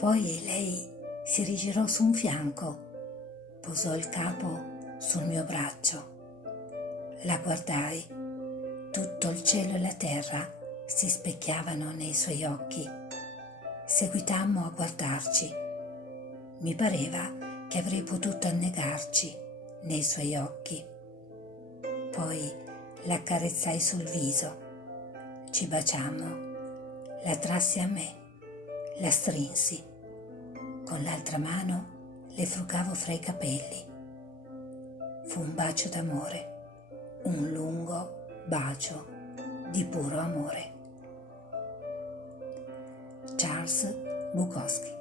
Poi lei si rigirò su un fianco, posò il capo sul mio braccio. La guardai, tutto il cielo e la terra si specchiavano nei suoi occhi. Seguitammo a guardarci. Mi pareva che avrei potuto annegarci nei suoi occhi. Poi l'accarezzai sul viso, ci baciammo, la trassi a me, la strinsi, con l'altra mano le frugavo fra i capelli. Fu un bacio d'amore, un lungo bacio di puro amore. Charles Bukowski.